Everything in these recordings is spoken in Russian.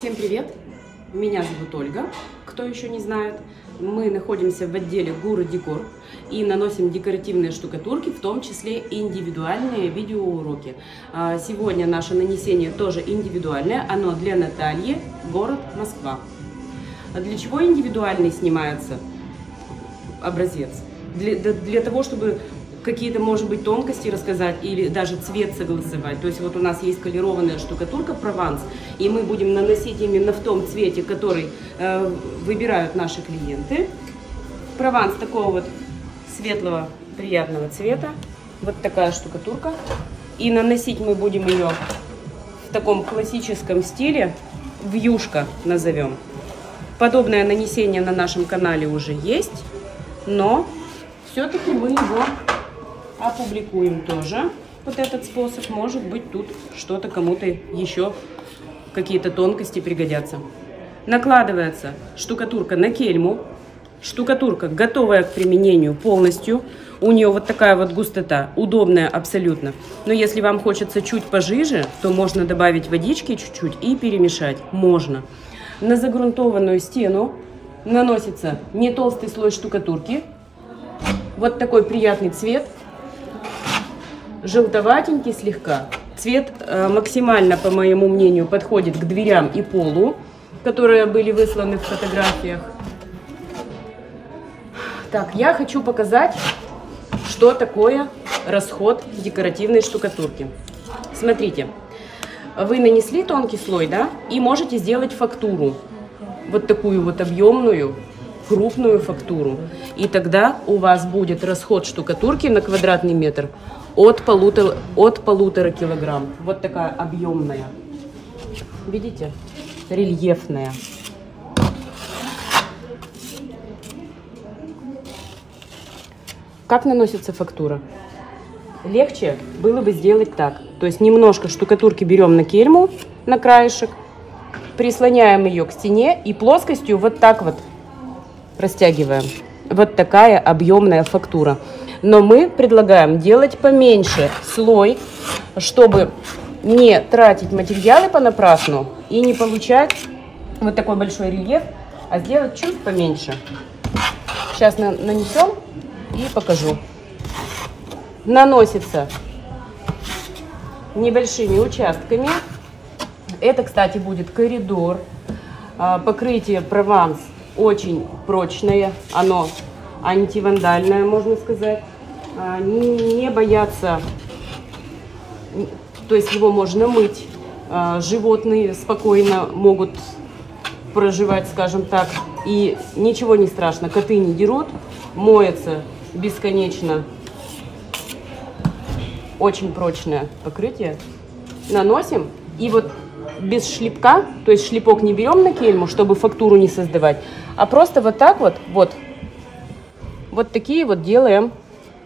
Всем привет! Меня зовут Ольга, кто еще не знает. Мы находимся в отделе Гуру Декор и наносим декоративные штукатурки, в том числе индивидуальные видеоуроки. Сегодня наше нанесение тоже индивидуальное, оно для Натальи, город Москва. Для чего индивидуальный снимается образец? Для того, чтобы какие-то, может быть, тонкости рассказать или даже цвет согласовать. То есть вот у нас есть колерованная штукатурка Прованс, и мы будем наносить именно в том цвете, который выбирают наши клиенты. Прованс такого вот светлого, приятного цвета. Вот такая штукатурка. И наносить мы будем ее в таком классическом стиле, вьюшка назовем. Подобное нанесение на нашем канале уже есть, но все-таки мы его опубликуем тоже. Вот этот способ, может быть, тут что-то кому-то еще, какие-то тонкости пригодятся. Накладывается штукатурка на кельму. Штукатурка готовая к применению полностью. У нее вот такая вот густота, удобная абсолютно. Но если вам хочется чуть пожиже, то можно добавить водички чуть-чуть и перемешать. Можно. На загрунтованную стену наносится не толстый слой штукатурки. Вот такой приятный цвет. Желтоватенький слегка. Цвет максимально, по моему мнению, подходит к дверям и полу, которые были высланы в фотографиях. Так, я хочу показать, что такое расход декоративной штукатурки. Смотрите, вы нанесли тонкий слой, да, и можете сделать фактуру. Вот такую вот объемную, крупную фактуру. И тогда у вас будет расход штукатурки на квадратный метр от полутора килограмм. Вот такая объемная. Видите? Рельефная. Как наносится фактура? Легче было бы сделать так. То есть немножко штукатурки берем на кельму, на краешек, прислоняем ее к стене и плоскостью вот так вот растягиваем. Вот такая объемная фактура. Но мы предлагаем делать поменьше слой, чтобы не тратить материалы понапрасну и не получать вот такой большой рельеф, а сделать чуть поменьше. Сейчас нанесем и покажу. Наносится небольшими участками. Это, кстати, будет коридор. Покрытие Прованс очень прочное, оно антивандальное, можно сказать. Не бояться, то есть его можно мыть. Животные спокойно могут проживать, скажем так, и ничего не страшно. Коты не дерут, моются бесконечно. Очень прочное покрытие. Наносим и вот без шлепка, то есть шлепок не берем на кельму, чтобы фактуру не создавать, а просто вот так вот, вот такие вот делаем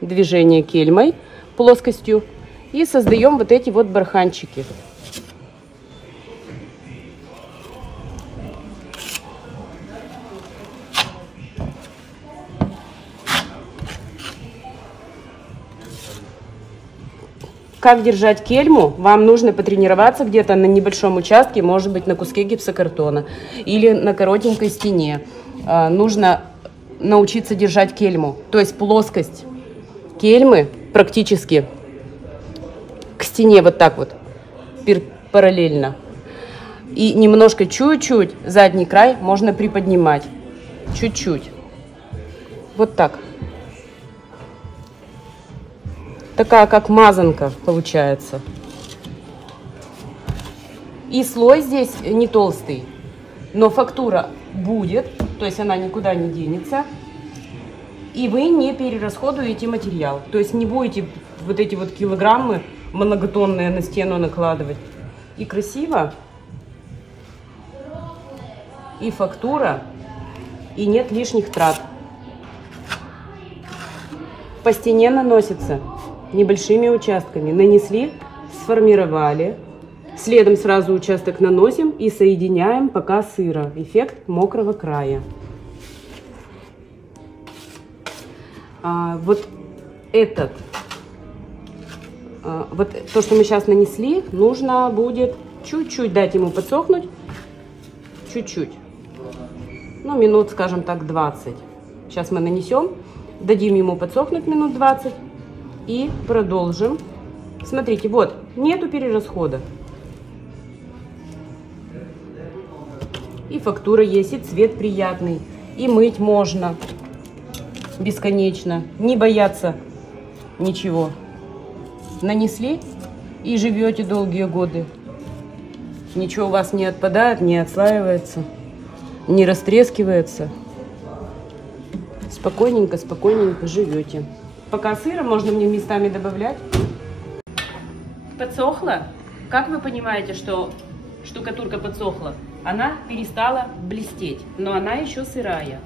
движения кельмой, плоскостью, и создаем вот эти вот барханчики. Как держать кельму? Вам нужно потренироваться где-то на небольшом участке, может быть, на куске гипсокартона или на коротенькой стене. Нужно научиться держать кельму, то есть плоскость кельмы практически к стене вот так вот, параллельно. И немножко, чуть-чуть задний край можно приподнимать, чуть-чуть, вот так. Такая как мазанка получается. И слой здесь не толстый, но фактура будет, то есть она никуда не денется. И вы не перерасходуете материал. То есть не будете вот эти вот килограммы многотонные на стену накладывать. И красиво, и фактура, и нет лишних трат. По стене наносится небольшими участками. Нанесли, сформировали. Следом сразу участок наносим и соединяем, пока сыро. Эффект мокрого края. Вот то, что мы сейчас нанесли, нужно будет чуть-чуть дать ему подсохнуть чуть-чуть. Ну, минут, скажем так, 20. Сейчас мы нанесем, дадим ему подсохнуть минут 20 и продолжим. Смотрите, вот, нету перерасхода. И фактура есть, и цвет приятный, и мыть можно бесконечно, не бояться ничего. Нанесли и живете долгие годы. Ничего у вас не отпадает, не отслаивается, не растрескивается. Спокойненько, спокойненько живете. Пока сыра можно мне местами добавлять. Подсохла. Как вы понимаете, что штукатурка подсохла? Она перестала блестеть, но она еще сырая.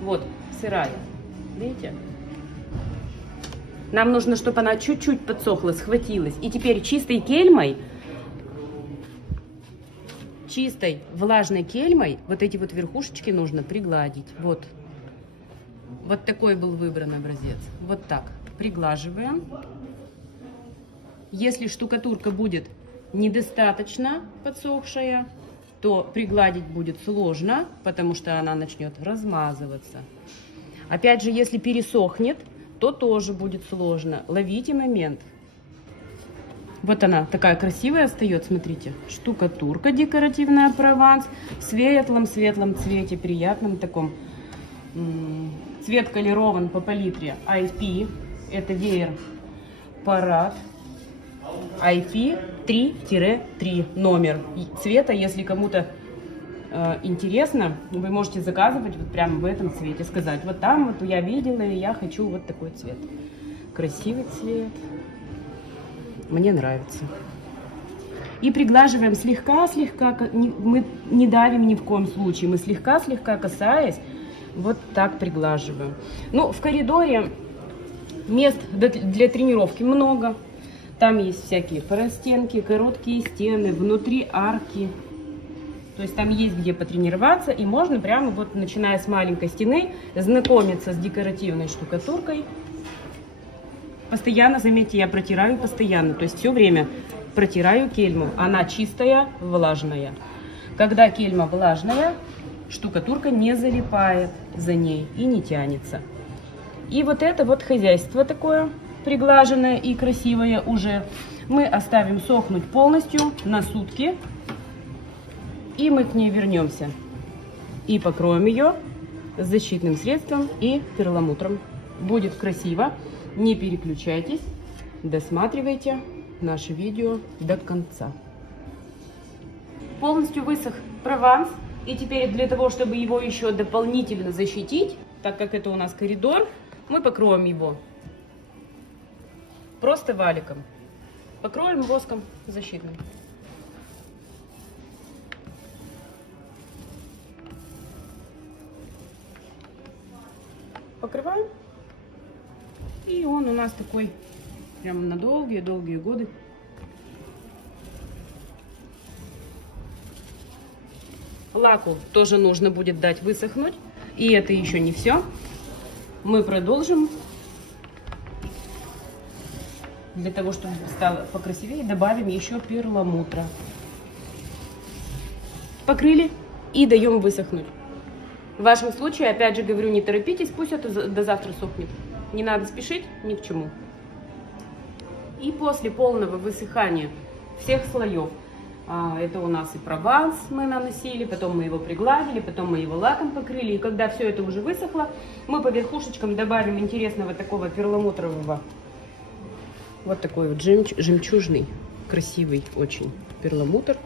Вот, сырая. Видите? Нам нужно, чтобы она чуть-чуть подсохла, схватилась. И теперь чистой кельмой, чистой влажной кельмой вот эти вот верхушечки нужно пригладить. Вот. Вот такой был выбран образец. Вот так. Приглаживаем. Если штукатурка будет недостаточно подсохшая, то пригладить будет сложно, потому что она начнет размазываться. Опять же, если пересохнет, то тоже будет сложно. Ловите момент. Вот она такая красивая остается, смотрите. Штукатурка декоративная Прованс в светлом-светлом цвете, приятном таком. Цвет колерован по палитре IP. Это веер Парад. IP 3-3 номер цвета. Если кому-то интересно, вы можете заказывать вот прямо в этом цвете. Сказать, вот там вот я видела, и я хочу вот такой цвет. Красивый цвет. Мне нравится. И приглаживаем слегка-слегка. Мы не давим ни в коем случае. Мы слегка-слегка касаясь, вот так приглаживаем. Ну, в коридоре мест для тренировки много. Там есть всякие простенки, короткие стены, внутри арки. То есть там есть где потренироваться. И можно прямо вот, начиная с маленькой стены, знакомиться с декоративной штукатуркой. Постоянно, заметьте, я протираю постоянно. То есть все время протираю кельму. Она чистая, влажная. Когда кельма влажная, штукатурка не залипает за ней и не тянется. И вот это вот хозяйство такое приглаженное и красивое уже мы оставим сохнуть полностью на сутки. И мы к ней вернемся. И покроем ее защитным средством и перламутром. Будет красиво. Не переключайтесь. Досматривайте наше видео до конца. Полностью высох Прованс. И теперь для того, чтобы его еще дополнительно защитить, так как это у нас коридор, мы покроем его просто валиком. Покроем воском защитным. Покрываем. И он у нас такой прям на долгие-долгие годы. Лаку тоже нужно будет дать высохнуть. И это еще не все. Мы продолжим. Для того, чтобы стало покрасивее, добавим еще перламутра. Покрыли и даем высохнуть. В вашем случае, опять же говорю, не торопитесь, пусть это до завтра сохнет. Не надо спешить ни к чему. И после полного высыхания всех слоев, это у нас и Прованс мы наносили, потом мы его пригладили, потом мы его лаком покрыли. И когда все это уже высохло, мы по верхушечкам добавим интересного такого перламутрового, вот такой вот жемчужный, красивый очень перламутр.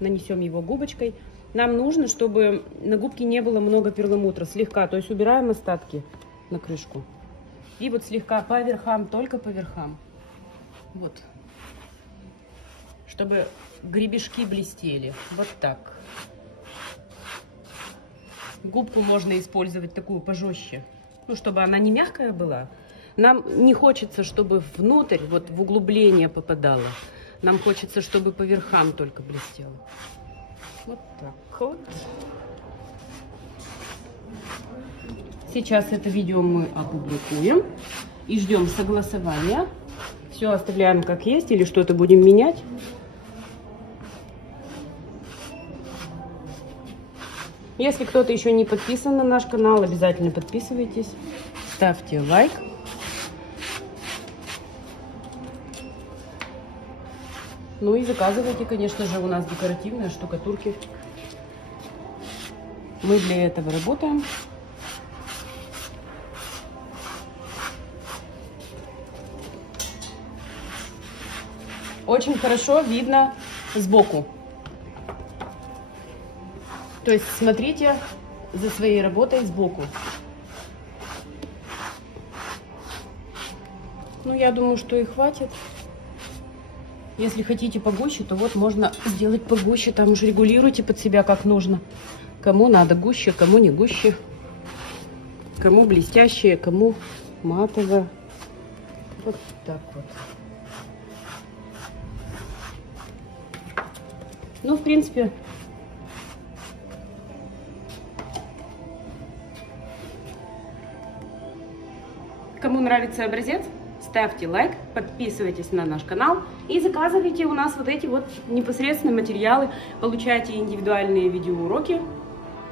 Нанесем его губочкой. Нам нужно, чтобы на губке не было много перламутра, слегка, то есть убираем остатки на крышку. И вот слегка по верхам, только по верхам. Вот. Чтобы гребешки блестели. Вот так. Губку можно использовать такую пожестче, ну, чтобы она не мягкая была. Нам не хочется, чтобы внутрь, вот в углубление попадало. Нам хочется, чтобы по верхам только блестело. Вот так вот. Сейчас это видео мы опубликуем и ждем согласования. Все оставляем как есть или что-то будем менять. Если кто-то еще не подписан на наш канал, обязательно подписывайтесь, ставьте лайк. Ну и заказывайте, конечно же, у нас декоративные штукатурки. Мы для этого работаем. Очень хорошо видно сбоку. То есть смотрите за своей работой сбоку. Ну, я думаю, что и хватит. Если хотите погуще, то вот можно сделать погуще. Там уже регулируйте под себя как нужно. Кому надо гуще, кому не гуще. Кому блестящее, кому матовое. Вот так вот. Ну, в принципе, кому нравится образец, ставьте лайк, подписывайтесь на наш канал и заказывайте у нас вот эти вот непосредственно материалы. Получайте индивидуальные видеоуроки,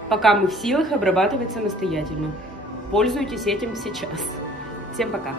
пока мы в силах обрабатывать самостоятельно. Пользуйтесь этим сейчас. Всем пока!